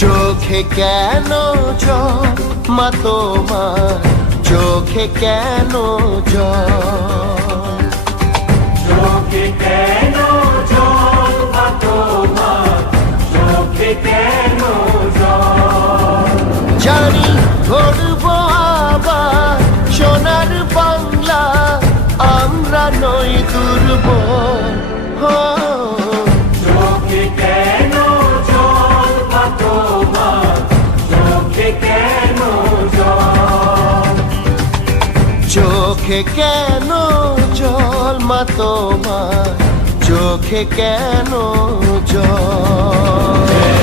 চোখে কেন জল মা তোমার, চোখে কেন জল, চোখে কেন জল মা তোমার, চোখে কেন জল? জানি গর্ব আবার সোনার বাংলা, আমরা নই দুর্বল। চোখে কেন জল মা তোমার, চোখে কেন জল? চোখে কেন জল মা তোমার, চোখে কেন জল?